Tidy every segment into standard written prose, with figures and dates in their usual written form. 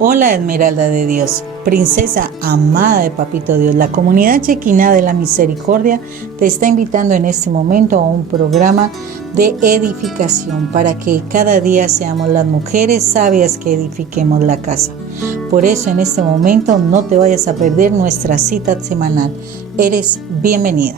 Hola Esmeralda de Dios, princesa amada de Papito Dios. La comunidad chequina de la misericordia te está invitando en este momento a un programa de edificación para que cada día seamos las mujeres sabias que edifiquemos la casa. Por eso en este momento no te vayas a perder nuestra cita semanal. Eres bienvenida.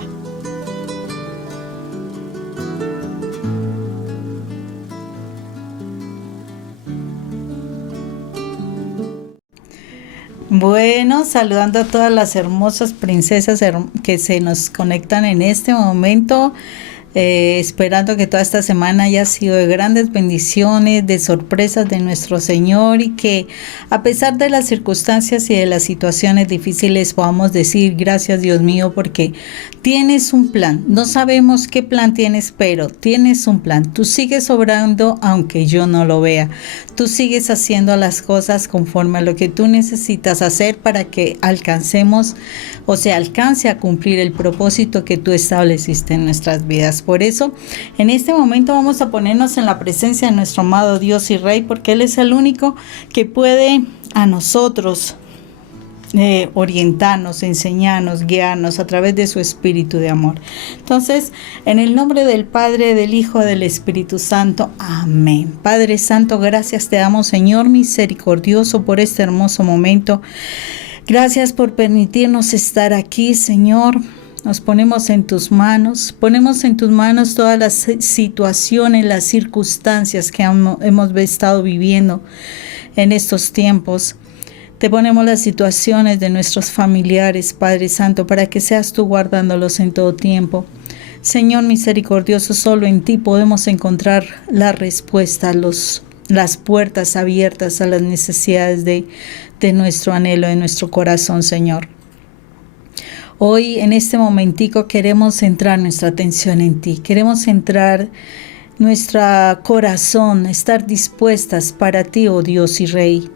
Bueno, saludando a todas las hermosas princesas que se nos conectan en este momento, esperando que toda esta semana haya sido de grandes bendiciones, de sorpresas de nuestro Señor, y que a pesar de las circunstancias y de las situaciones difíciles podamos decir gracias Dios mío, porque tienes un plan. No sabemos qué plan tienes, pero tienes un plan. Tú sigues obrando aunque yo no lo vea. Tú sigues haciendo las cosas conforme a lo que tú necesitas hacer para que alcancemos o se alcance a cumplir el propósito que tú estableciste en nuestras vidas. Por eso, en este momento vamos a ponernos en la presencia de nuestro amado Dios y Rey, porque Él es el único que puede a nosotros orientarnos, enseñarnos, guiarnos a través de su espíritu de amor. Entonces, en el nombre del Padre, del Hijo, del Espíritu Santo, amén. Padre Santo, gracias te damos, Señor misericordioso, por este hermoso momento. Gracias por permitirnos estar aquí, Señor. Nos ponemos en tus manos todas las situaciones, las circunstancias que hemos estado viviendo en estos tiempos. Te ponemos las situaciones de nuestros familiares, Padre Santo, para que seas tú guardándolos en todo tiempo. Señor misericordioso, solo en ti podemos encontrar la respuesta, las puertas abiertas a las necesidades de nuestro anhelo, de nuestro corazón, Señor. Hoy, en este momentico, queremos centrar nuestra atención en ti. Queremos centrar nuestro corazón, estar dispuestas para ti, oh Dios y Rey.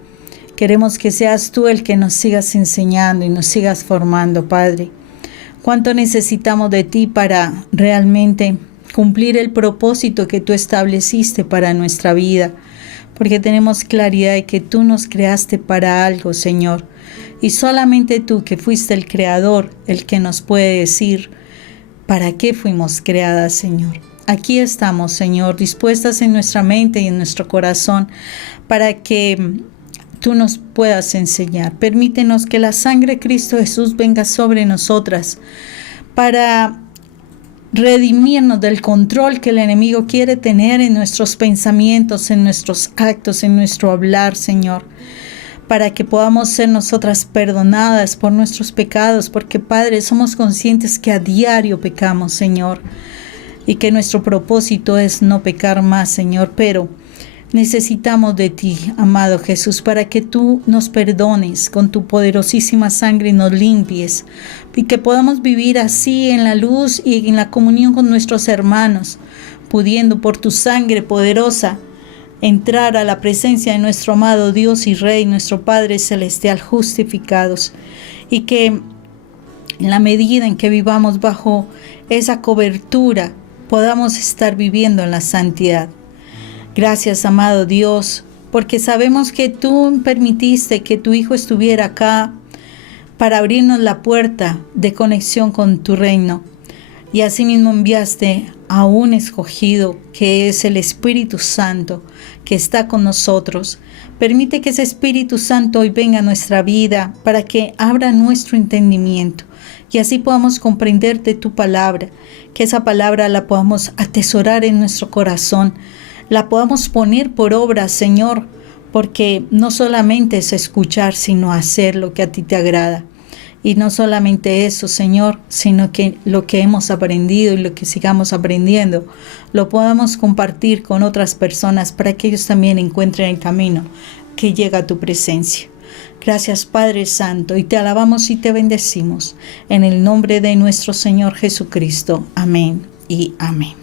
Queremos que seas tú el que nos sigas enseñando y nos sigas formando, Padre. Cuánto necesitamos de ti para realmente cumplir el propósito que tú estableciste para nuestra vida, porque tenemos claridad de que tú nos creaste para algo, Señor. Y solamente tú, que fuiste el creador, el que nos puede decir para qué fuimos creadas, Señor. Aquí estamos, Señor, dispuestas en nuestra mente y en nuestro corazón para que tú nos puedas enseñar. Permítenos que la sangre de Cristo Jesús venga sobre nosotras para redimirnos del control que el enemigo quiere tener en nuestros pensamientos, en nuestros actos, en nuestro hablar, Señor. Para que podamos ser nosotras perdonadas por nuestros pecados, porque Padre, somos conscientes que a diario pecamos, Señor, y que nuestro propósito es no pecar más, Señor, pero necesitamos de ti, amado Jesús, para que tú nos perdones con tu poderosísima sangre y nos limpies, y que podamos vivir así en la luz y en la comunión con nuestros hermanos, pudiendo por tu sangre poderosa entrar a la presencia de nuestro amado Dios y Rey, nuestro Padre Celestial, justificados, y que en la medida en que vivamos bajo esa cobertura podamos estar viviendo en la santidad. Gracias, amado Dios, porque sabemos que tú permitiste que tu Hijo estuviera acá para abrirnos la puerta de conexión con tu reino. Y asimismo enviaste a un escogido que es el Espíritu Santo, que está con nosotros. Permite que ese Espíritu Santo hoy venga a nuestra vida para que abra nuestro entendimiento y así podamos comprender de tu palabra, que esa palabra la podamos atesorar en nuestro corazón, la podamos poner por obra, Señor, porque no solamente es escuchar, sino hacer lo que a ti te agrada. Y no solamente eso, Señor, sino que lo que hemos aprendido y lo que sigamos aprendiendo, lo podamos compartir con otras personas para que ellos también encuentren el camino que llega a tu presencia. Gracias, Padre Santo, y te alabamos y te bendecimos. En el nombre de nuestro Señor Jesucristo. Amén y amén.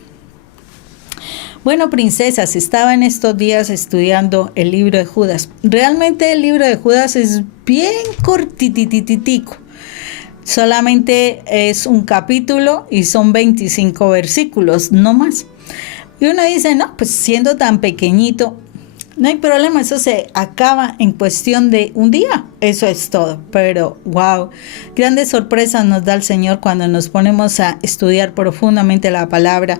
Bueno, princesas, estaba en estos días estudiando el libro de Judas. Realmente el libro de Judas es bien cortitititico. Solamente es un capítulo y son 25 versículos, no más. Y uno dice, no, pues siendo tan pequeñito, No hay problema, eso se acaba en cuestión de un día, eso es todo. Pero wow, grandes sorpresas nos da el Señor cuando nos ponemos a estudiar profundamente la palabra.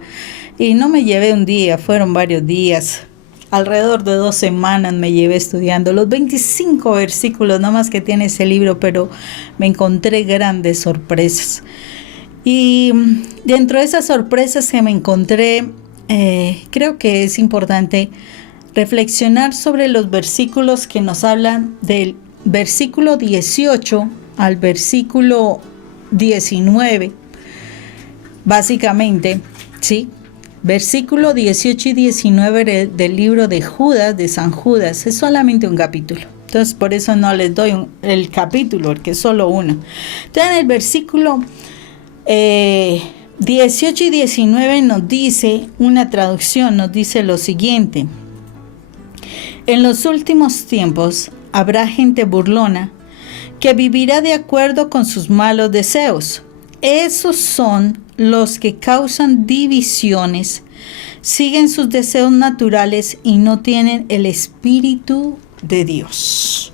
Y no me llevé un día, fueron varios días. Alrededor de 2 semanas me llevé estudiando los 25 versículos nomás que tiene ese libro, pero me encontré grandes sorpresas. Y dentro de esas sorpresas que me encontré, creo que es importante reflexionar sobre los versículos que nos hablan del versículo 18 al versículo 19, básicamente, ¿sí? Versículo 18 y 19 del libro de Judas, de San Judas, es solamente un capítulo. Entonces, por eso no les doy el capítulo, porque es solo uno. Entonces, en el versículo 18 y 19 nos dice, una traducción nos dice lo siguiente: en los últimos tiempos habrá gente burlona que vivirá de acuerdo con sus malos deseos. Esos son los que causan divisiones, siguen sus deseos naturales y no tienen el Espíritu de Dios.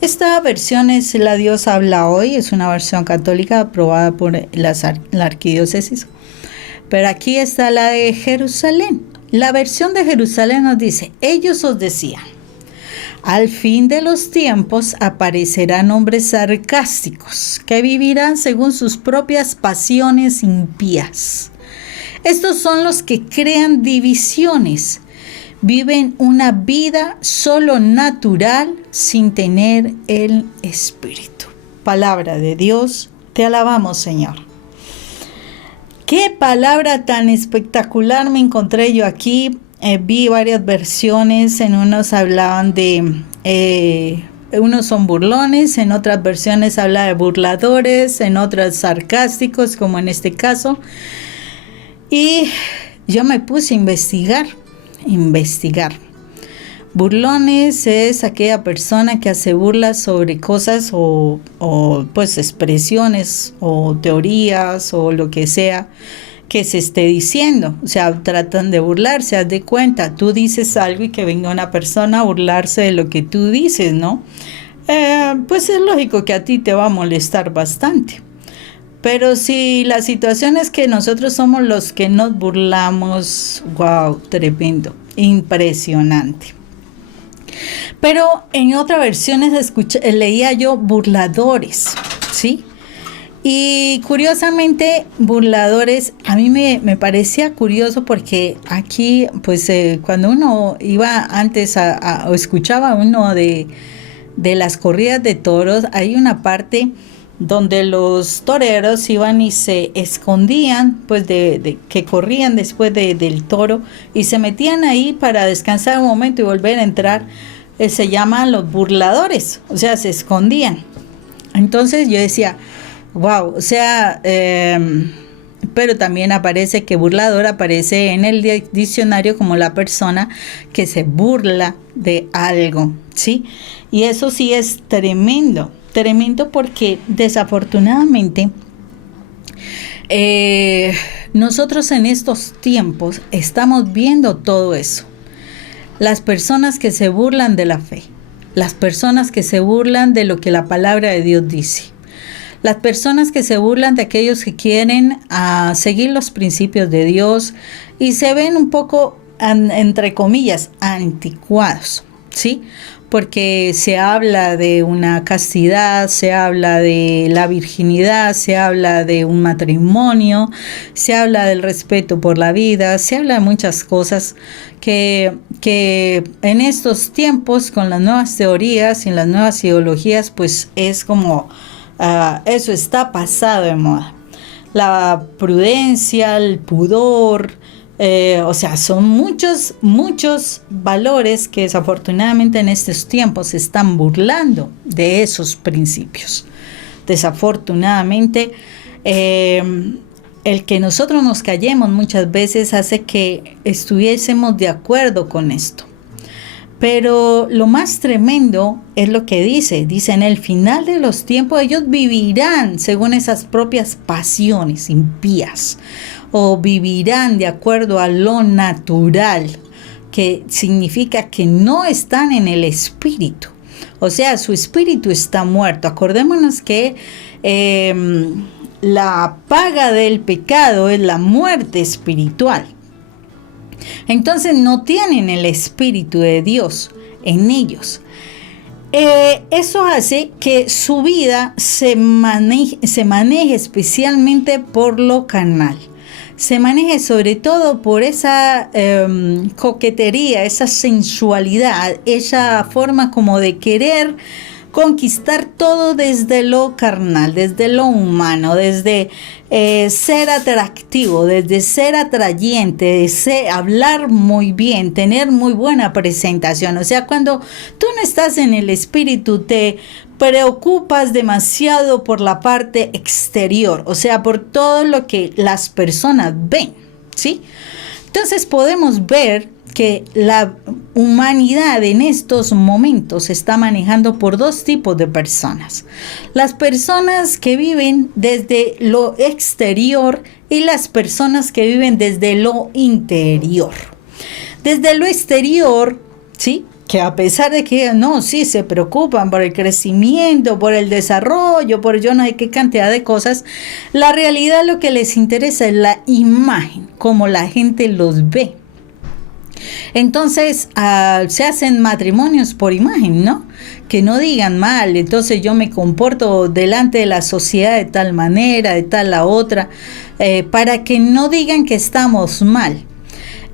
Esta versión es La Dios habla hoy, es una versión católica aprobada por la arquidiócesis. Pero aquí está la de Jerusalén. La versión de Jerusalén nos dice: ellos os decían, al fin de los tiempos aparecerán hombres sarcásticos que vivirán según sus propias pasiones impías. Estos son los que crean divisiones, viven una vida solo natural sin tener el Espíritu. Palabra de Dios, te alabamos, Señor. Qué palabra tan espectacular me encontré yo aquí. Vi varias versiones, en unos hablaban de, unos son burlones, en otras versiones habla de burladores, en otras sarcásticos, como en este caso. Y yo me puse a investigar. Burlones es aquella persona que hace burlas sobre cosas o pues expresiones o teorías o lo que sea que se esté diciendo. O sea, tratan de burlarse. Haz de cuenta, tú dices algo y que venga una persona a burlarse de lo que tú dices, ¿no? Pues es lógico que a ti te va a molestar bastante. Pero si la situación es que nosotros somos los que nos burlamos, wow, tremendo, impresionante. Pero en otras versiones leía yo burladores, ¿sí? Y curiosamente, burladores, a mí me parecía curioso porque aquí, pues cuando uno iba antes o escuchaba uno de las corridas de toros, hay una parte donde los toreros iban y se escondían, pues de que corrían después del toro y se metían ahí para descansar un momento y volver a entrar. Se llaman los burladores, o sea, se escondían. Entonces yo decía, wow, o sea, pero también aparece que burlador aparece en el diccionario como la persona que se burla de algo, ¿sí? Y eso sí es tremendo porque desafortunadamente nosotros en estos tiempos estamos viendo todo eso. Las personas que se burlan de la fe, las personas que se burlan de lo que la palabra de Dios dice, las personas que se burlan de aquellos que quieren seguir los principios de Dios y se ven un poco, entre comillas, anticuados, ¿sí? Porque se habla de una castidad, se habla de la virginidad, se habla de un matrimonio, se habla del respeto por la vida, se habla de muchas cosas que en estos tiempos, con las nuevas teorías y las nuevas ideologías, pues es como eso está pasado de moda. La prudencia, el pudor, o sea, son muchos valores que desafortunadamente en estos tiempos se están burlando de esos principios. Desafortunadamente, el que nosotros nos callemos muchas veces hace que estuviésemos de acuerdo con esto. Pero lo más tremendo es lo que dice en el final de los tiempos ellos vivirán según esas propias pasiones impías o vivirán de acuerdo a lo natural. que significa que no están en el espíritu. O sea, su espíritu está muerto. Acordémonos que la paga del pecado es la muerte espiritual. Entonces no tienen el espíritu de Dios en ellos. Eso hace que su vida se maneje especialmente por lo carnal. Se maneje sobre todo por esa coquetería, esa sensualidad, esa forma como de querer conquistar todo desde lo carnal, desde lo humano, desde ser atractivo, desde ser atrayente, hablar muy bien, tener muy buena presentación. O sea, cuando tú no estás en el espíritu, te preocupas demasiado por la parte exterior, o sea, por todo lo que las personas ven, ¿sí? Entonces podemos ver que la humanidad en estos momentos se está manejando por dos tipos de personas. Las personas que viven desde lo exterior y las personas que viven desde lo interior. Desde lo exterior, ¿sí?, que a pesar de que sí se preocupan por el crecimiento, por el desarrollo, por yo no sé qué cantidad de cosas, la realidad lo que les interesa es la imagen, como la gente los ve. Entonces se hacen matrimonios por imagen, ¿no? Que no digan mal, entonces yo me comporto delante de la sociedad de tal manera, de tal la otra, para que no digan que estamos mal.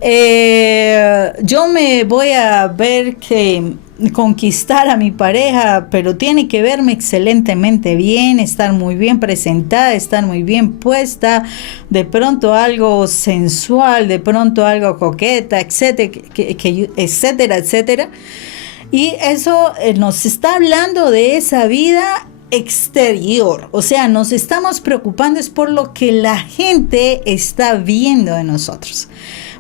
Yo me voy a ver que conquistar a mi pareja, pero tiene que verme excelentemente bien, estar muy bien presentada, estar muy bien puesta, de pronto algo sensual, de pronto algo coqueta, etcétera, etcétera, etcétera. Y eso nos está hablando de esa vida exterior, o sea, nos estamos preocupando es por lo que la gente está viendo de nosotros.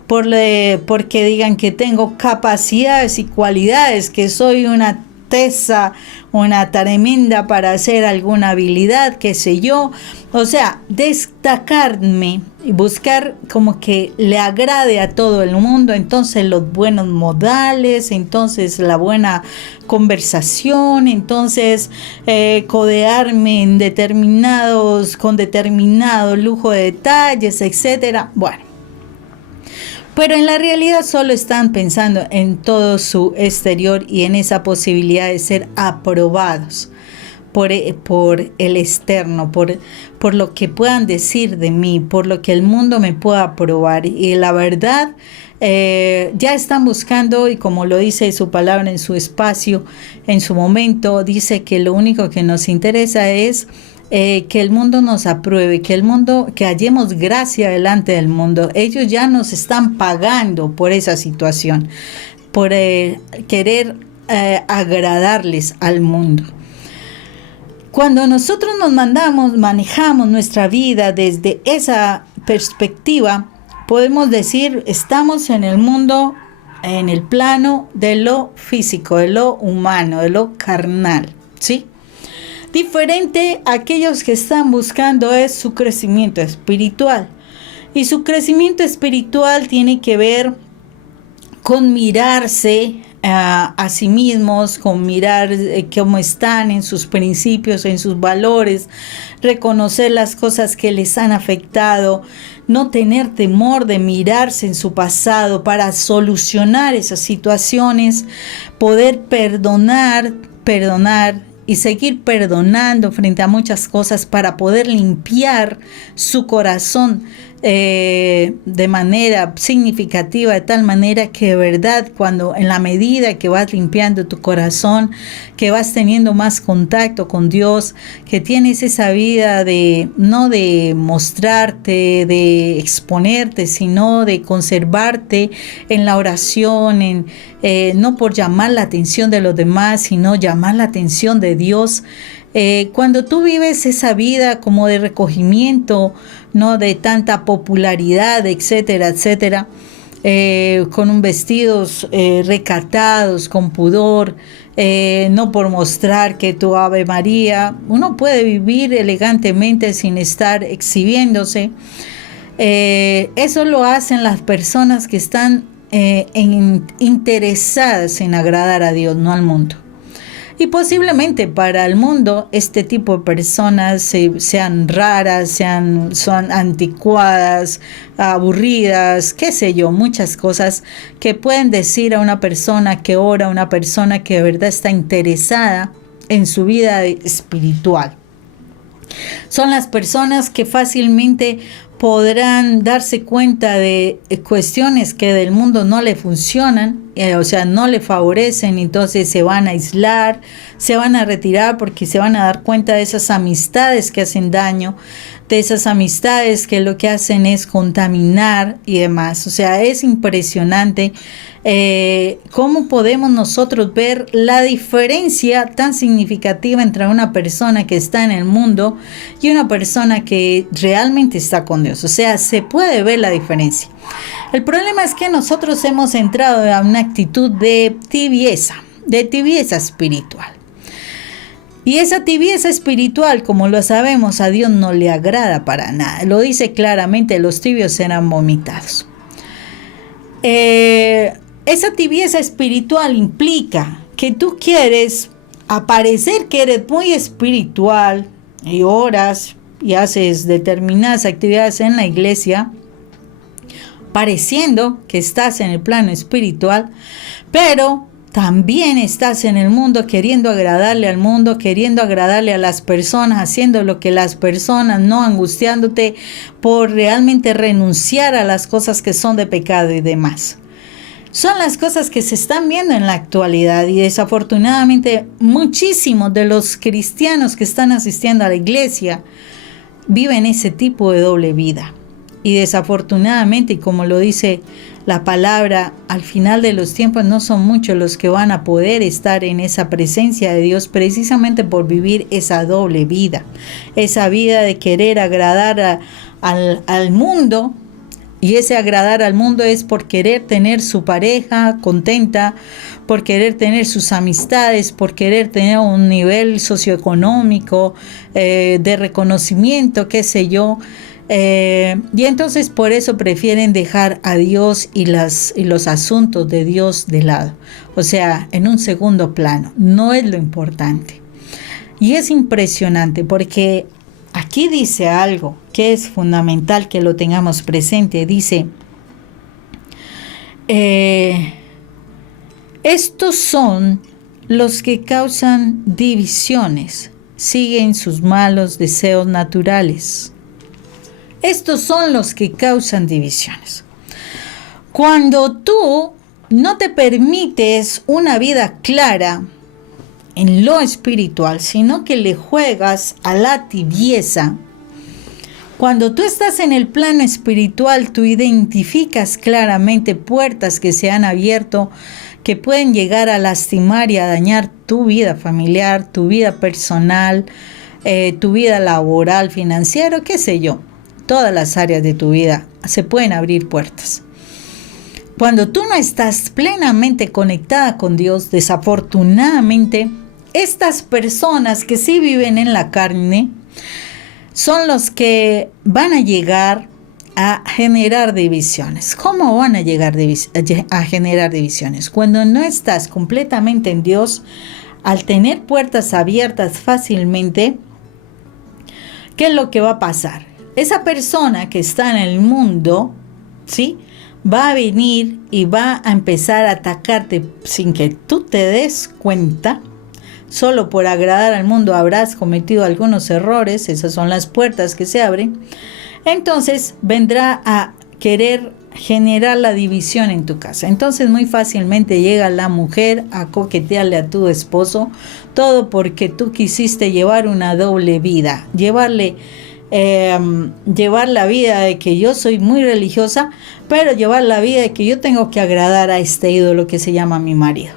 Porque digan que tengo capacidades y cualidades, que soy una tesa, una tremenda para hacer alguna habilidad, qué sé yo. O sea, destacarme y buscar como que le agrade a todo el mundo. Entonces los buenos modales, entonces la buena conversación, entonces codearme con determinado lujo de detalles, etcétera. Bueno. Pero en la realidad solo están pensando en todo su exterior y en esa posibilidad de ser aprobados por el externo, por lo que puedan decir de mí, por lo que el mundo me pueda aprobar. Y la verdad, ya están buscando, y como lo dice su palabra en su espacio, en su momento, dice que lo único que nos interesa es que el mundo nos apruebe, que hallemos gracia delante del mundo. Ellos ya nos están pagando por esa situación, por querer agradarles al mundo. Cuando nosotros manejamos nuestra vida desde esa perspectiva, podemos decir, estamos en el mundo, en el plano de lo físico, de lo humano, de lo carnal, ¿sí? Diferente a aquellos que están buscando es su crecimiento espiritual. Y su crecimiento espiritual tiene que ver con mirarse a sí mismos, con mirar cómo están en sus principios, en sus valores, reconocer las cosas que les han afectado, no tener temor de mirarse en su pasado para solucionar esas situaciones, poder perdonar y seguir perdonando frente a muchas cosas para poder limpiar su corazón de manera significativa, de tal manera que de verdad, cuando en la medida que vas limpiando tu corazón, que vas teniendo más contacto con Dios, que tienes esa vida no de mostrarte, de exponerte, sino de conservarte en la oración, no por llamar la atención de los demás, sino llamar la atención de Dios. Cuando tú vives esa vida como de recogimiento, no de tanta popularidad, etcétera, etcétera, con vestidos recatados, con pudor, no por mostrar que tu Ave María, uno puede vivir elegantemente sin estar exhibiéndose. Eso lo hacen las personas que están interesadas en agradar a Dios, no al mundo. Y posiblemente para el mundo este tipo de personas sean raras, son anticuadas, aburridas, qué sé yo, muchas cosas que pueden decir a una persona que ora, a una persona que de verdad está interesada en su vida espiritual. Son las personas que fácilmente podrán darse cuenta de cuestiones que del mundo no le funcionan, o sea, no le favorecen, entonces se van a aislar, se van a retirar porque se van a dar cuenta de esas amistades que hacen daño, de esas amistades que lo que hacen es contaminar y demás. O sea, es impresionante cómo podemos nosotros ver la diferencia tan significativa entre una persona que está en el mundo y una persona que realmente está con Dios. O sea, se puede ver la diferencia. El problema es que nosotros hemos entrado a una actitud de tibieza espiritual. Y esa tibieza espiritual, como lo sabemos, a Dios no le agrada para nada. Lo dice claramente, los tibios serán vomitados. Esa tibieza espiritual implica que tú quieres aparecer que eres muy espiritual y oras y haces determinadas actividades en la iglesia, pareciendo que estás en el plano espiritual, pero también estás en el mundo queriendo agradarle al mundo, queriendo agradarle a las personas, haciendo lo que las personas, no angustiándote por realmente renunciar a las cosas que son de pecado y demás. Son las cosas que se están viendo en la actualidad y desafortunadamente muchísimos de los cristianos que están asistiendo a la iglesia viven ese tipo de doble vida. Y desafortunadamente, y como lo dice la palabra, al final de los tiempos no son muchos los que van a poder estar en esa presencia de Dios precisamente por vivir esa doble vida. Esa vida de querer agradar al mundo. Y ese agradar al mundo es por querer tener su pareja contenta, por querer tener sus amistades, por querer tener un nivel socioeconómico, de reconocimiento, qué sé yo. Y entonces por eso prefieren dejar a Dios y los asuntos de Dios de lado. O sea, en un segundo plano. No es lo importante. Y es impresionante porque aquí dice algo que es fundamental que lo tengamos presente. Dice, estos son los que causan divisiones, siguen sus malos deseos naturales. Estos son los que causan divisiones. Cuando tú no te permites una vida clara en lo espiritual, sino que le juegas a la tibieza, cuando tú estás en el plano espiritual, tú identificas claramente puertas que se han abierto, que pueden llegar a lastimar y a dañar tu vida familiar, tu vida personal, tu vida laboral, financiera, qué sé yo. Todas las áreas de tu vida se pueden abrir puertas. Cuando tú no estás plenamente conectada con Dios, desafortunadamente, estas personas que sí viven en la carne son los que van a llegar a generar divisiones. ¿Cómo van a llegar a generar divisiones? Cuando no estás completamente en Dios, al tener puertas abiertas fácilmente, ¿qué es lo que va a pasar? Esa persona que está en el mundo, ¿sí?, va a venir y va a empezar a atacarte sin que tú te des cuenta. Solo por agradar al mundo habrás cometido algunos errores, esas son las puertas que se abren. Entonces vendrá a querer generar la división en tu casa. Entonces muy fácilmente llega la mujer a coquetearle a tu esposo, todo porque tú quisiste llevar una doble vida, llevar la vida de que yo soy muy religiosa, pero llevar la vida de que yo tengo que agradar a este ídolo que se llama mi marido.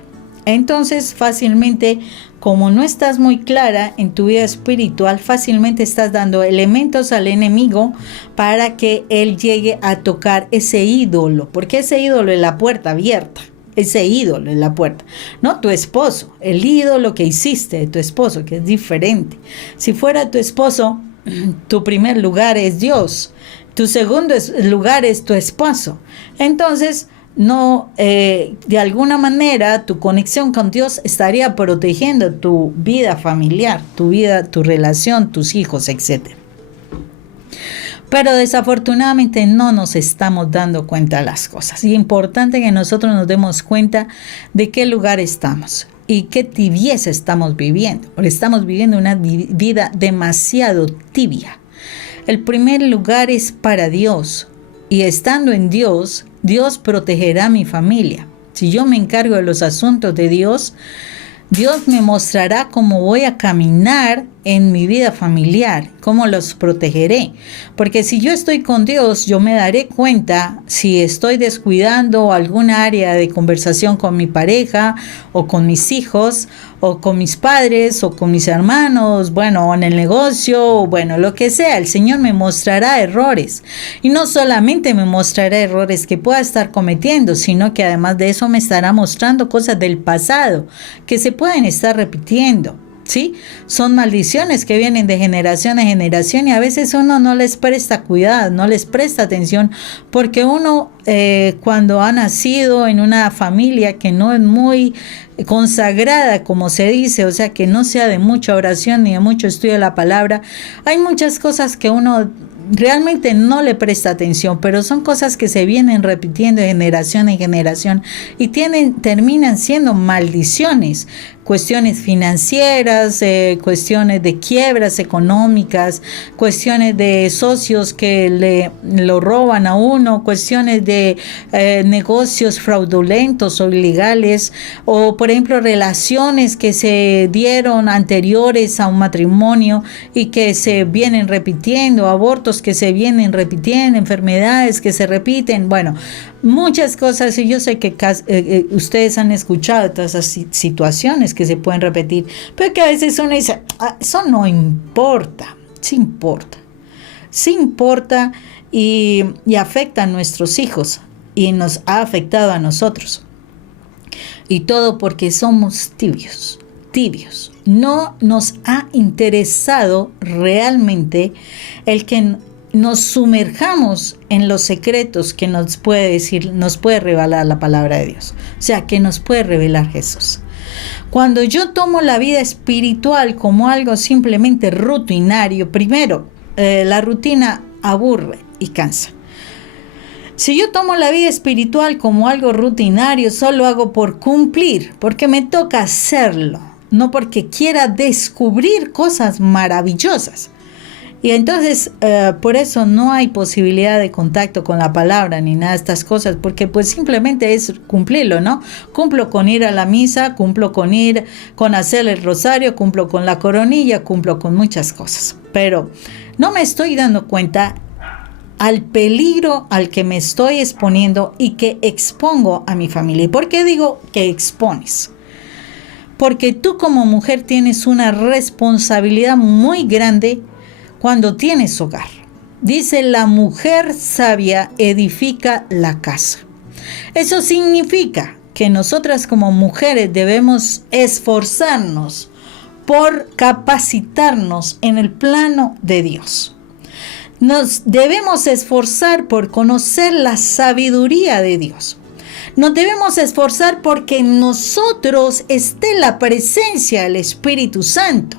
Entonces fácilmente, como no estás muy clara en tu vida espiritual, fácilmente estás dando elementos al enemigo para que él llegue a tocar ese ídolo, porque ese ídolo es la puerta abierta. Ese ídolo es la puerta, no tu esposo, el ídolo que hiciste de tu esposo, que es diferente. Si fuera tu esposo, tu primer lugar es Dios, tu segundo lugar es tu esposo. Entonces no, de alguna manera tu conexión con Dios estaría protegiendo tu vida familiar, tu vida, tu relación, tus hijos, etc. Pero desafortunadamente no nos estamos dando cuenta de las cosas. Y es importante que nosotros nos demos cuenta de qué lugar estamos y qué tibieza estamos viviendo. Porque estamos viviendo una vida demasiado tibia. El primer lugar es para Dios. Y estando en Dios, Dios protegerá a mi familia. Si yo me encargo de los asuntos de Dios, Dios me mostrará cómo voy a caminar en mi vida familiar, cómo los protegeré. Porque si yo estoy con Dios, yo me daré cuenta si estoy descuidando alguna área de conversación con mi pareja o con mis hijos o con mis padres o con mis hermanos, bueno, en el negocio, bueno, lo que sea. El Señor me mostrará errores. Y no solamente me mostrará errores que pueda estar cometiendo, sino que además de eso me estará mostrando cosas del pasado que se pueden estar repitiendo. ¿Sí? Son maldiciones que vienen de generación en generación y a veces uno no les presta cuidado, no les presta atención porque uno cuando ha nacido en una familia que no es muy consagrada, como se dice, o sea que no sea de mucha oración ni de mucho estudio de la palabra, hay muchas cosas que uno realmente no le presta atención, pero son cosas que se vienen repitiendo de generación en generación y terminan siendo maldiciones, cuestiones financieras, cuestiones de quiebras económicas, cuestiones de socios que lo roban a uno, cuestiones de negocios fraudulentos o ilegales, o por ejemplo relaciones que se dieron anteriores a un matrimonio y que se vienen repitiendo, abortos que se vienen repitiendo, enfermedades que se repiten, bueno, muchas cosas. Y yo sé que ustedes han escuchado todas esas situaciones que se pueden repetir, pero que a veces uno dice, eso no importa, sí importa, sí importa y afecta a nuestros hijos y nos ha afectado a nosotros. Y todo porque somos tibios. No nos ha interesado realmente el que nos sumerjamos en los secretos que nos puede decir, nos puede revelar la palabra de Dios. O sea, que nos puede revelar Jesús. Cuando yo tomo la vida espiritual como algo simplemente rutinario, primero, la rutina aburre y cansa. Si yo tomo la vida espiritual como algo rutinario, solo hago por cumplir, porque me toca hacerlo, no porque quiera descubrir cosas maravillosas. Y entonces, por eso no hay posibilidad de contacto con la palabra ni nada de estas cosas, porque pues simplemente es cumplirlo, ¿no? Cumplo con ir a la misa, cumplo con hacer el rosario, cumplo con la coronilla, cumplo con muchas cosas. Pero no me estoy dando cuenta al peligro al que me estoy exponiendo y que expongo a mi familia. ¿Y por qué digo que expones? Porque tú como mujer tienes una responsabilidad muy grande cuando tienes hogar. Dice, la mujer sabia edifica la casa. Eso significa que nosotras como mujeres debemos esforzarnos por capacitarnos en el plano de Dios. Nos debemos esforzar por conocer la sabiduría de Dios. Nos debemos esforzar porque en nosotros esté la presencia del Espíritu Santo.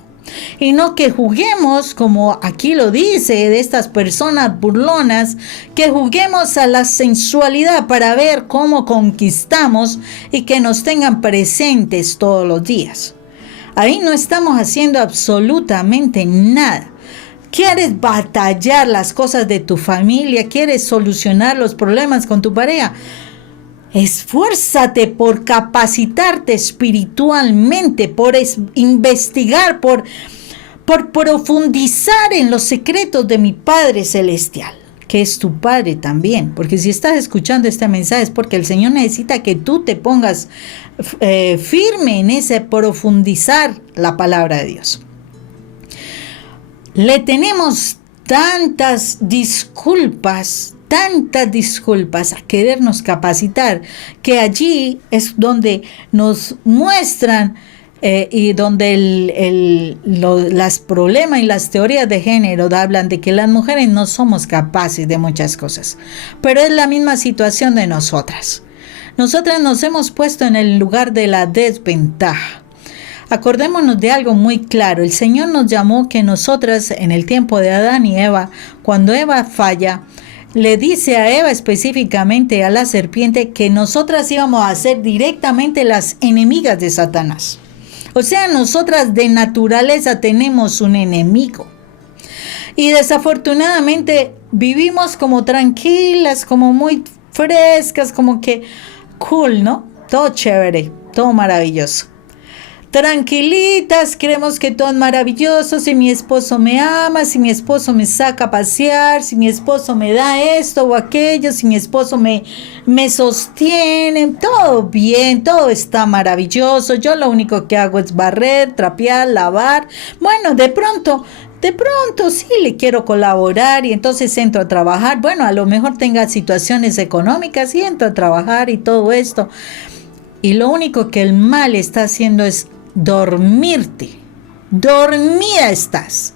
Y no que juguemos, como aquí lo dice, de estas personas burlonas, que juguemos a la sensualidad para ver cómo conquistamos y que nos tengan presentes todos los días. Ahí no estamos haciendo absolutamente nada. ¿Quieres batallar las cosas de tu familia? ¿Quieres solucionar los problemas con tu pareja? Esfuérzate por capacitarte espiritualmente, por investigar, por profundizar en los secretos de mi Padre Celestial, que es tu Padre también. Porque si estás escuchando este mensaje es porque el Señor necesita que tú te pongas firme en ese profundizar la palabra de Dios. Le tenemos tantas disculpas a querernos capacitar, que allí es donde nos muestran y donde los problemas y las teorías de género hablan de que las mujeres no somos capaces de muchas cosas, pero es la misma situación de nosotras. nosotras nos hemos puesto en el lugar de la desventaja. Acordémonos de algo muy claro. El Señor nos llamó que nosotras en el tiempo de Adán y Eva, cuando Eva falla, le dice a Eva específicamente, a la serpiente, que nosotras íbamos a ser directamente las enemigas de Satanás. O sea, nosotras de naturaleza tenemos un enemigo. Y desafortunadamente vivimos como tranquilas, como muy frescas, como que cool, ¿no? Todo chévere, todo maravilloso. Tranquilitas, creemos que todo es maravilloso, si mi esposo me ama, si mi esposo me saca a pasear, si mi esposo me da esto o aquello, si mi esposo me sostiene, todo bien, todo está maravilloso, yo lo único que hago es barrer, trapear, lavar. Bueno, de pronto sí le quiero colaborar y entonces entro a trabajar. Bueno, a lo mejor tenga situaciones económicas y entro a trabajar y todo esto. Y lo único que el mal está haciendo es dormirte. Dormida estás.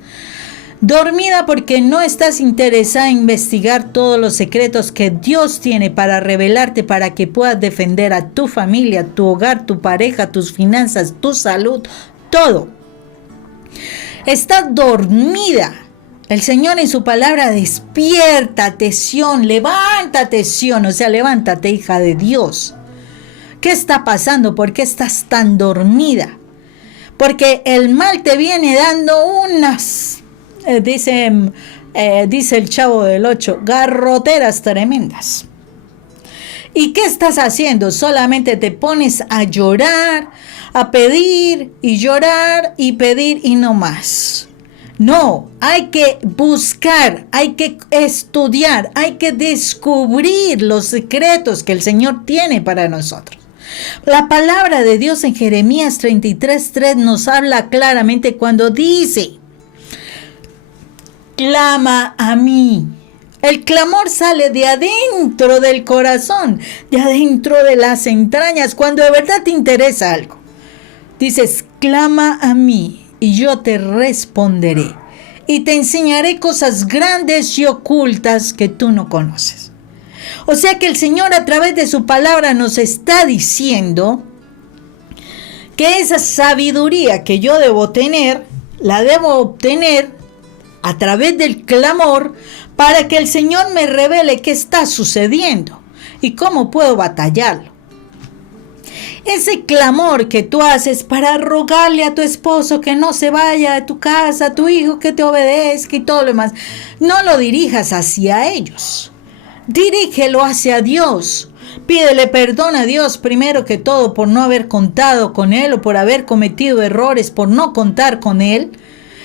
Dormida porque no estás interesada en investigar todos los secretos que Dios tiene para revelarte, para que puedas defender a tu familia, tu hogar, tu pareja, tus finanzas, tu salud, todo. Estás dormida. El Señor en su palabra, despiértate, Sión, levántate, Sión, o sea, levántate, hija de Dios. ¿Qué está pasando? ¿Por qué estás tan dormida? Porque el mal te viene dando unas, dice el Chavo del 8, garroteras tremendas. ¿Y qué estás haciendo? Solamente te pones a llorar, a pedir y llorar y pedir y no más. No, hay que buscar, hay que estudiar, hay que descubrir los secretos que el Señor tiene para nosotros. La palabra de Dios en Jeremías 33:3 nos habla claramente cuando dice: clama a mí. El clamor sale de adentro del corazón, de adentro de las entrañas, cuando de verdad te interesa algo. Dices, clama a mí y yo te responderé y te enseñaré cosas grandes y ocultas que tú no conoces. O sea que el Señor a través de su palabra nos está diciendo que esa sabiduría que yo debo tener, la debo obtener a través del clamor para que el Señor me revele qué está sucediendo y cómo puedo batallarlo. Ese clamor que tú haces para rogarle a tu esposo que no se vaya de tu casa, a tu hijo que te obedezca y todo lo demás, no lo dirijas hacia ellos. Dirígelo hacia Dios. Pídele perdón a Dios primero que todo por no haber contado con Él o por haber cometido errores, por no contar con Él.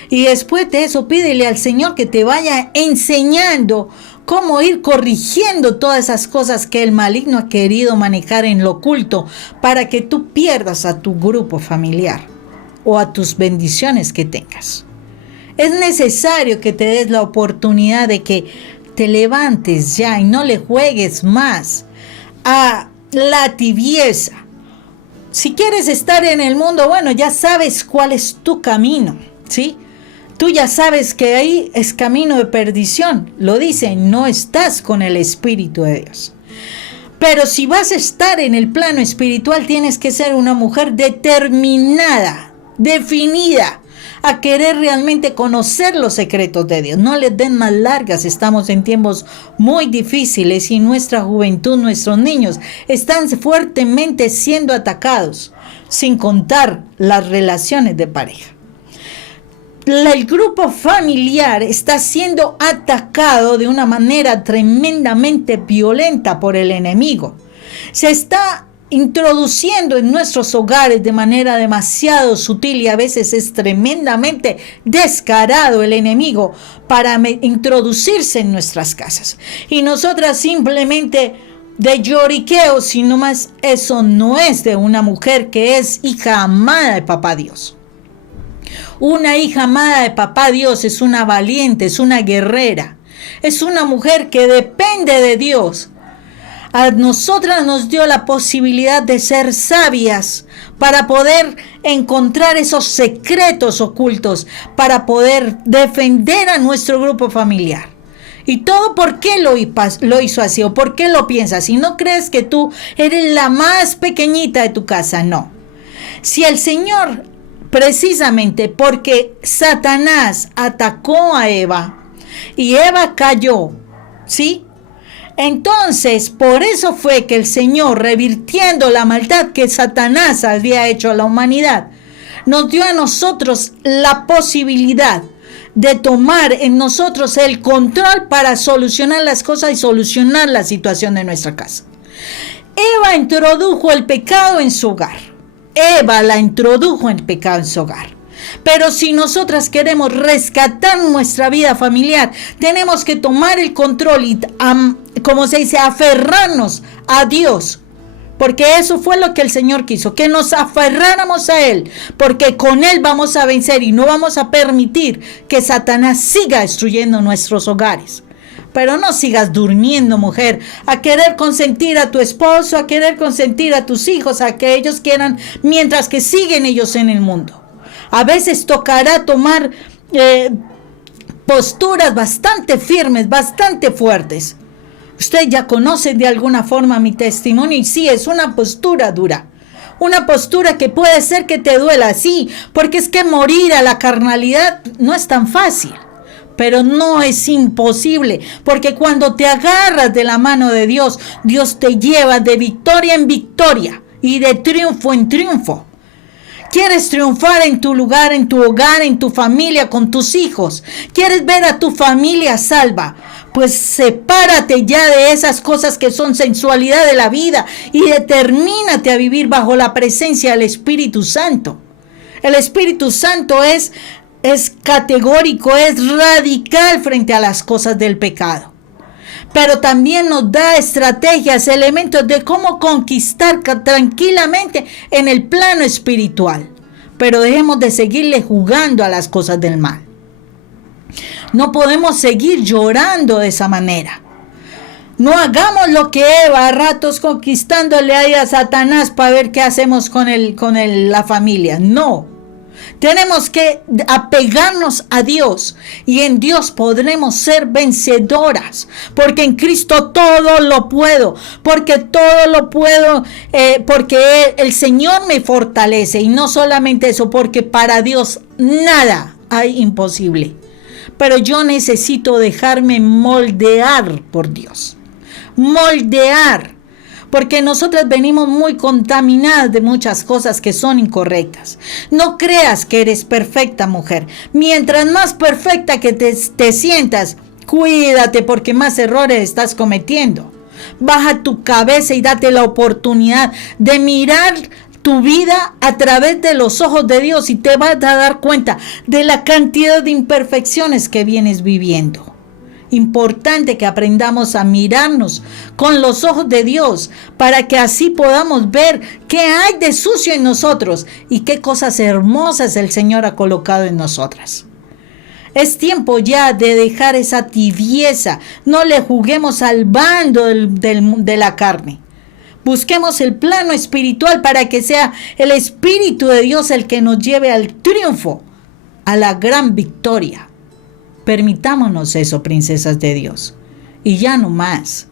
Y después de eso pídele al Señor que te vaya enseñando cómo ir corrigiendo todas esas cosas que el maligno ha querido manejar en lo oculto para que tú pierdas a tu grupo familiar o a tus bendiciones que tengas. Es necesario que te des la oportunidad de que te levantes ya y no le juegues más a la tibieza. Si quieres estar en el mundo, bueno, ya sabes cuál es tu camino, ¿sí? Tú ya sabes que ahí es camino de perdición. Lo dice, no estás con el Espíritu de Dios. Pero si vas a estar en el plano espiritual, tienes que ser una mujer determinada, definida, a querer realmente conocer los secretos de Dios. No les den más largas, estamos en tiempos muy difíciles y nuestra juventud, nuestros niños están fuertemente siendo atacados, sin contar las relaciones de pareja. El grupo familiar está siendo atacado de una manera tremendamente violenta por el enemigo. Se está introduciendo en nuestros hogares de manera demasiado sutil y a veces es tremendamente descarado el enemigo para introducirse en nuestras casas. Y nosotras simplemente de lloriqueo, sino más, eso no es de una mujer que es hija amada de Papá Dios. Una hija amada de Papá Dios es una valiente, es una guerrera, es una mujer que depende de Dios. A nosotras nos dio la posibilidad de ser sabias para poder encontrar esos secretos ocultos, para poder defender a nuestro grupo familiar. ¿Y todo por qué lo hizo así? ¿O por qué lo piensa así? ¿No crees que tú eres la más pequeñita de tu casa? No. Si el Señor, precisamente porque Satanás atacó a Eva y Eva cayó, ¿sí? Entonces, por eso fue que el Señor, revirtiendo la maldad que Satanás había hecho a la humanidad, nos dio a nosotros la posibilidad de tomar en nosotros el control para solucionar las cosas y solucionar la situación de nuestra casa. Eva introdujo el pecado en su hogar. Eva la introdujo el pecado en su hogar. Pero si nosotras queremos rescatar nuestra vida familiar, tenemos que tomar el control y, como se dice, aferrarnos a Dios. Porque eso fue lo que el Señor quiso, que nos aferráramos a Él, porque con Él vamos a vencer y no vamos a permitir que Satanás siga destruyendo nuestros hogares. Pero no sigas durmiendo, mujer, a querer consentir a tu esposo, a querer consentir a tus hijos, a que ellos quieran, mientras que siguen ellos en el mundo. A veces tocará tomar posturas bastante firmes, bastante fuertes. Usted ya conoce de alguna forma mi testimonio y sí, es una postura dura. Una postura que puede ser que te duela, sí, porque es que morir a la carnalidad no es tan fácil. Pero no es imposible, porque cuando te agarras de la mano de Dios, Dios te lleva de victoria en victoria y de triunfo en triunfo. ¿Quieres triunfar en tu lugar, en tu hogar, en tu familia, con tus hijos? ¿Quieres ver a tu familia salva? Pues sepárate ya de esas cosas que son sensualidad de la vida y determínate a vivir bajo la presencia del Espíritu Santo. El Espíritu Santo es categórico, es radical frente a las cosas del pecado. Pero también nos da estrategias, elementos de cómo conquistar tranquilamente en el plano espiritual. Pero dejemos de seguirle jugando a las cosas del mal. No podemos seguir llorando de esa manera. No hagamos lo que Eva, a ratos conquistándole ahí a Satanás para ver qué hacemos con la familia. No. Tenemos que apegarnos a Dios y en Dios podremos ser vencedoras, porque en Cristo todo lo puedo, porque todo lo puedo, porque el Señor me fortalece y no solamente eso, porque para Dios nada hay imposible. Pero yo necesito dejarme moldear por Dios, moldear. Porque nosotras venimos muy contaminadas de muchas cosas que son incorrectas. No creas que eres perfecta, mujer. Mientras más perfecta que te sientas, cuídate porque más errores estás cometiendo. Baja tu cabeza y date la oportunidad de mirar tu vida a través de los ojos de Dios y te vas a dar cuenta de la cantidad de imperfecciones que vienes viviendo. Importante que aprendamos a mirarnos con los ojos de Dios para que así podamos ver qué hay de sucio en nosotros y qué cosas hermosas el Señor ha colocado en nosotras. Es tiempo ya de dejar esa tibieza. No le juguemos al bando de la carne. Busquemos el plano espiritual para que sea el Espíritu de Dios el que nos lleve al triunfo, a la gran victoria. Permitámonos eso, princesas de Dios. Y ya no más.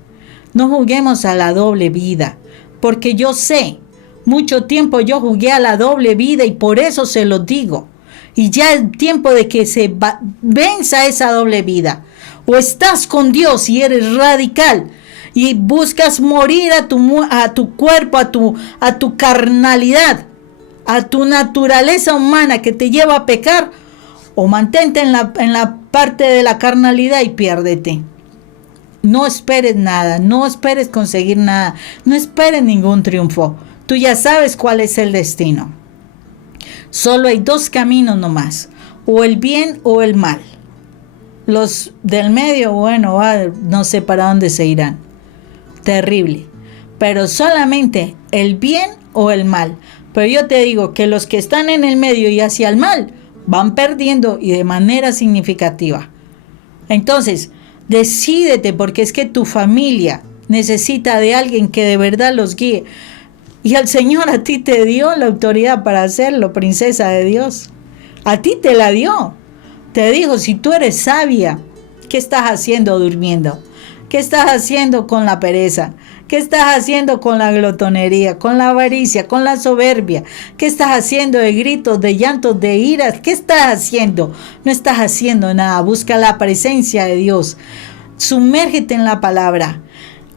No juguemos a la doble vida. Porque yo sé, mucho tiempo yo jugué a la doble vida y por eso se lo digo. Y ya es tiempo de que se venza esa doble vida. O estás con Dios y eres radical y buscas morir a tu cuerpo, a tu carnalidad, a tu naturaleza humana que te lleva a pecar. O mantente en la parte de la carnalidad y piérdete. No esperes nada, no esperes conseguir nada, no esperes ningún triunfo. Tú ya sabes cuál es el destino. Solo hay dos caminos nomás, o el bien o el mal. Los del medio, bueno, no sé para dónde se irán. Terrible. Pero solamente el bien o el mal. Pero yo te digo que los que están en el medio y hacia el mal, van perdiendo y de manera significativa. Entonces, decídete porque es que tu familia necesita de alguien que de verdad los guíe. Y el Señor a ti te dio la autoridad para hacerlo, princesa de Dios. A ti te la dio. Te dijo, si tú eres sabia, ¿Qué estás haciendo durmiendo? ¿Qué estás haciendo con la pereza? ¿Qué estás haciendo con la glotonería, con la avaricia, con la soberbia? ¿Qué estás haciendo de gritos, de llantos, de iras? ¿Qué estás haciendo? No estás haciendo nada. Busca la presencia de Dios. Sumérgete en la palabra.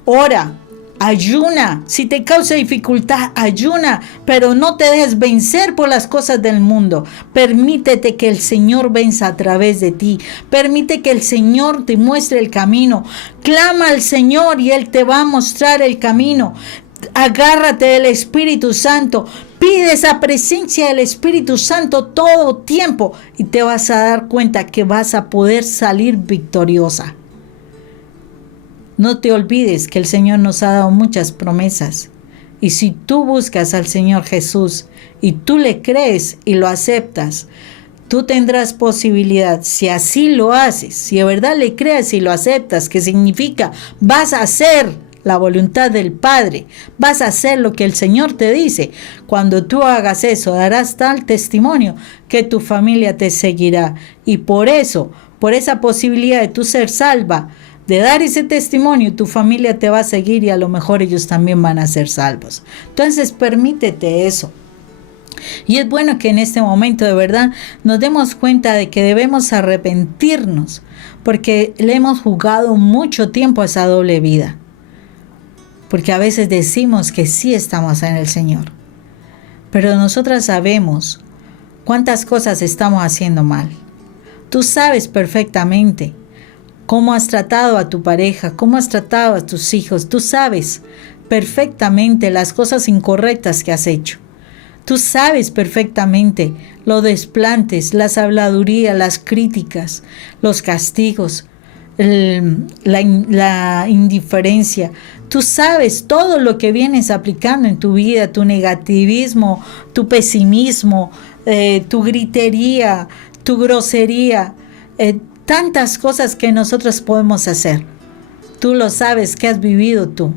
Ora. Ayuna, si te causa dificultad, ayuna, pero no te dejes vencer por las cosas del mundo. Permítete que el Señor venza a través de ti. Permite que el Señor te muestre el camino. Clama al Señor y Él te va a mostrar el camino. Agárrate del Espíritu Santo. Pide esa presencia del Espíritu Santo todo tiempo y te vas a dar cuenta que vas a poder salir victoriosa. No te olvides que el Señor nos ha dado muchas promesas. Y si tú buscas al Señor Jesús y tú le crees y lo aceptas, tú tendrás posibilidad. Si así lo haces, si de verdad le crees y lo aceptas, que significa vas a hacer la voluntad del Padre, vas a hacer lo que el Señor te dice. Cuando tú hagas eso, darás tal testimonio que tu familia te seguirá. Y por eso, por esa posibilidad de tú ser salva, de dar ese testimonio, tu familia te va a seguir y a lo mejor ellos también van a ser salvos. Entonces permítete eso. Y es bueno que en este momento de verdad nos demos cuenta de que debemos arrepentirnos porque le hemos jugado mucho tiempo a esa doble vida. Porque a veces decimos que sí estamos en el Señor, pero nosotras sabemos cuántas cosas estamos haciendo mal. Tú sabes perfectamente cómo has tratado a tu pareja, cómo has tratado a tus hijos. Tú sabes perfectamente las cosas incorrectas que has hecho. Tú sabes perfectamente los desplantes, las habladurías, las críticas, los castigos, la indiferencia. Tú sabes todo lo que vienes aplicando en tu vida, tu negativismo, tu pesimismo, tu gritería, tu grosería, tantas cosas que nosotros podemos hacer. Tú lo sabes que has vivido tú.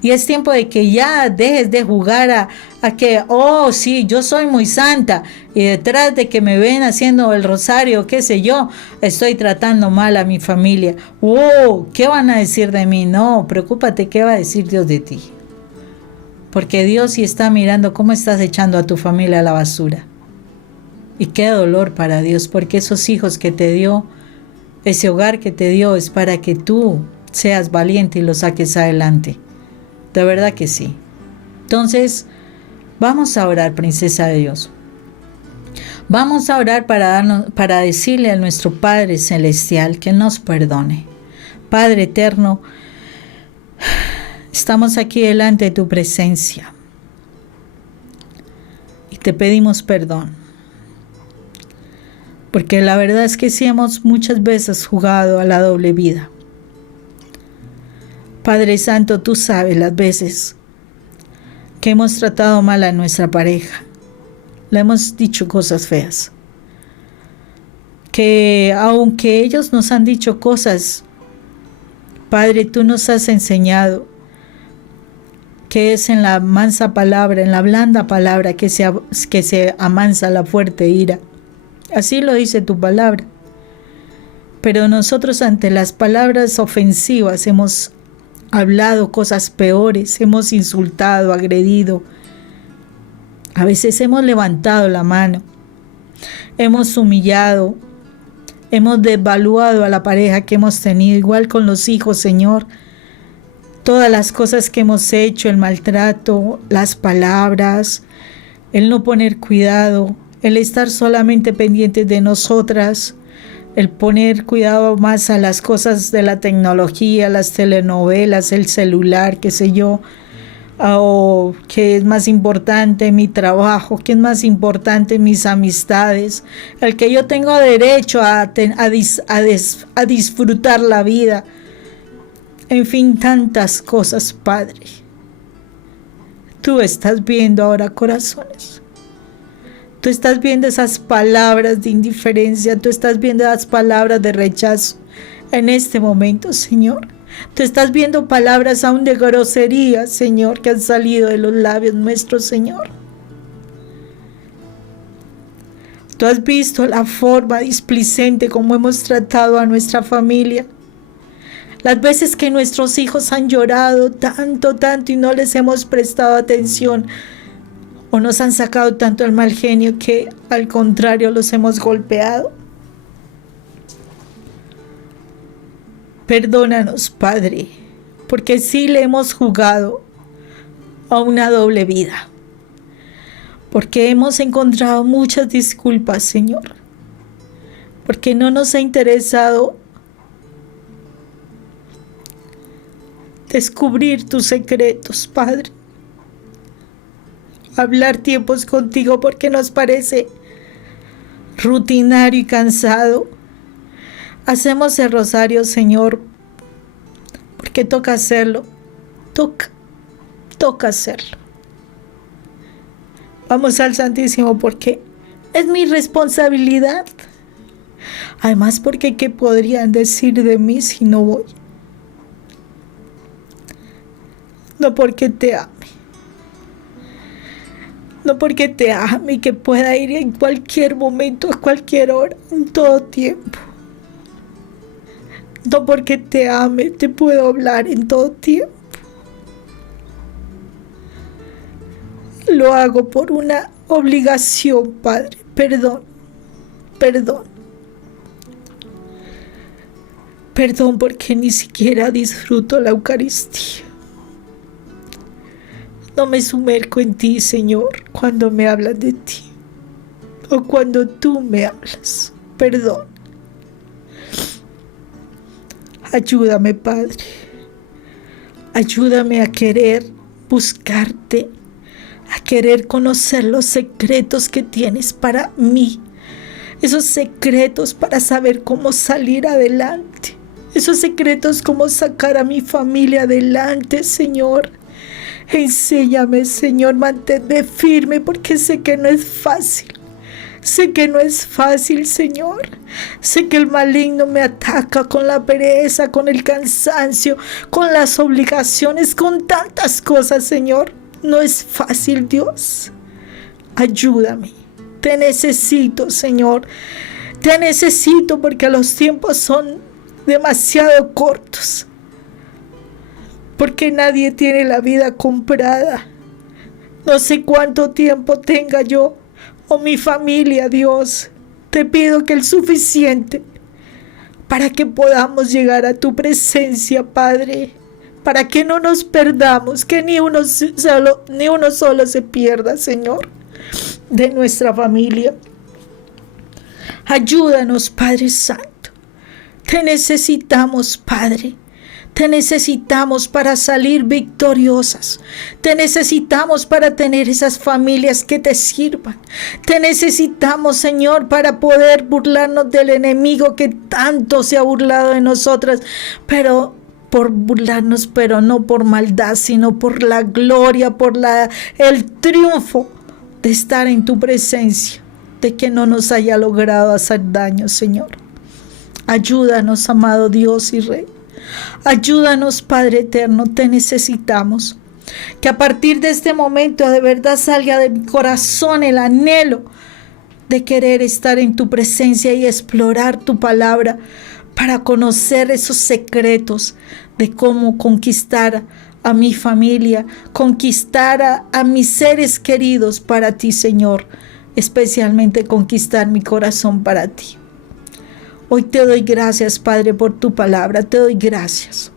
Y es tiempo de que ya dejes de jugar a que, oh sí, yo soy muy santa y detrás de que me ven haciendo el rosario, qué sé yo, estoy tratando mal a mi familia. Oh, ¿qué van a decir de mí? No, preocúpate qué va a decir Dios de ti. Porque Dios sí está mirando cómo estás echando a tu familia a la basura. Y qué dolor para Dios, porque esos hijos que te dio, ese hogar que te dio es para que tú seas valiente y lo saques adelante. De verdad que sí. Entonces, vamos a orar, princesa de Dios. Vamos a orar para decirle a nuestro Padre Celestial que nos perdone. Padre eterno, estamos aquí delante de tu presencia y te pedimos perdón. Porque la verdad es que sí hemos muchas veces jugado a la doble vida. Padre Santo, tú sabes las veces que hemos tratado mal a nuestra pareja. Le hemos dicho cosas feas. Que aunque ellos nos han dicho cosas, Padre, tú nos has enseñado que es en la mansa palabra, en la blanda palabra que se amansa la fuerte ira. Así lo dice tu palabra. Pero nosotros ante las palabras ofensivas hemos hablado cosas peores, hemos insultado, agredido. A veces hemos levantado la mano, hemos humillado, hemos devaluado a la pareja que hemos tenido, igual con los hijos, Señor. Todas las cosas que hemos hecho, el maltrato, las palabras, el no poner cuidado, el estar solamente pendientes de nosotras, el poner cuidado más a las cosas de la tecnología, las telenovelas, el celular, qué sé yo, o qué es más importante mi trabajo, qué es más importante mis amistades, el que yo tengo derecho a disfrutar la vida, en fin, tantas cosas, Padre. Tú estás viendo ahora corazones. Tú estás viendo esas palabras de indiferencia, tú estás viendo esas palabras de rechazo en este momento, Señor. Tú estás viendo palabras aún de grosería, Señor, que han salido de los labios nuestros, Señor. Tú has visto la forma displicente como hemos tratado a nuestra familia. Las veces que nuestros hijos han llorado tanto y no les hemos prestado atención, o nos han sacado tanto el mal genio que al contrario los hemos golpeado. Perdónanos, Padre, porque sí le hemos jugado a una doble vida. Porque hemos encontrado muchas disculpas, Señor. Porque no nos ha interesado descubrir tus secretos, Padre. Hablar tiempos contigo porque nos parece rutinario y cansado. Hacemos el rosario, Señor, porque toca hacerlo. Toca hacerlo. Vamos al Santísimo porque es mi responsabilidad. Además, porque ¿qué podrían decir de mí si no voy? No porque te ame. No porque te ame y que pueda ir en cualquier momento, a cualquier hora, en todo tiempo. No porque te ame, te puedo hablar en todo tiempo. Lo hago por una obligación, Padre. Perdón. Perdón porque ni siquiera disfruto la Eucaristía. No me sumerjo en ti, Señor, cuando me hablas de ti. O cuando tú me hablas. Perdón. Ayúdame, Padre. Ayúdame a querer buscarte, a querer conocer los secretos que tienes para mí. Esos secretos para saber cómo salir adelante. Esos secretos cómo sacar a mi familia adelante, Señor. Enséñame, Señor, manténme firme porque sé que no es fácil. Sé que no es fácil, Señor. Sé que el maligno me ataca con la pereza, con el cansancio, con las obligaciones, con tantas cosas, Señor. No es fácil, Dios. Ayúdame. Te necesito, Señor. Te necesito porque los tiempos son demasiado cortos. Porque nadie tiene la vida comprada. No sé cuánto tiempo tenga yo o mi familia, Dios. Te pido que el suficiente para que podamos llegar a tu presencia, Padre. Para que no nos perdamos, que ni uno solo se pierda, Señor, de nuestra familia. Ayúdanos, Padre Santo. Te necesitamos, Padre. Te necesitamos para salir victoriosas. Te necesitamos para tener esas familias que te sirvan. Te necesitamos, Señor, para poder burlarnos del enemigo que tanto se ha burlado de nosotras, pero por burlarnos, pero no por maldad, sino por la gloria, por el triunfo de estar en tu presencia, de que no nos haya logrado hacer daño, Señor. Ayúdanos, amado Dios y Rey. Ayúdanos, Padre eterno, te necesitamos. Que a partir de este momento de verdad salga de mi corazón el anhelo de querer estar en tu presencia y explorar tu palabra para conocer esos secretos de cómo conquistar a mi familia, conquistar a mis seres queridos para ti, Señor, especialmente conquistar mi corazón para ti. Hoy te doy gracias, Padre, por tu palabra. Te doy gracias.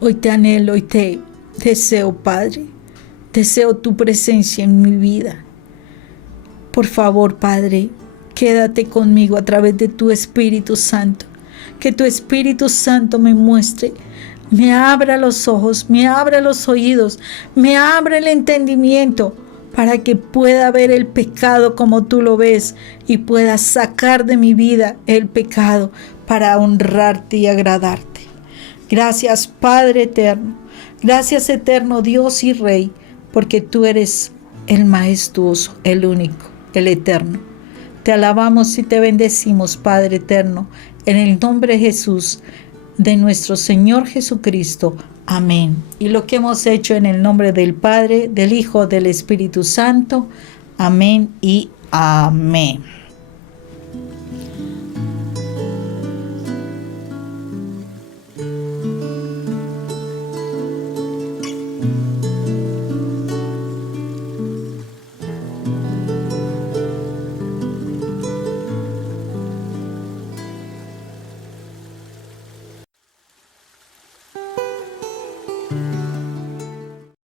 Hoy te anhelo y te deseo, Padre. Deseo tu presencia en mi vida. Por favor, Padre, quédate conmigo a través de tu Espíritu Santo. Que tu Espíritu Santo me muestre, me abra los ojos, me abra los oídos, me abra el entendimiento, para que pueda ver el pecado como tú lo ves y pueda sacar de mi vida el pecado para honrarte y agradarte. Gracias, Padre eterno. Gracias, eterno Dios y Rey, porque tú eres el majestuoso, el único, el eterno. Te alabamos y te bendecimos, Padre eterno, en el nombre de Jesús, de nuestro Señor Jesucristo. Amén. Y lo que hemos hecho en el nombre del Padre, del Hijo, del Espíritu Santo. Amén y Amén.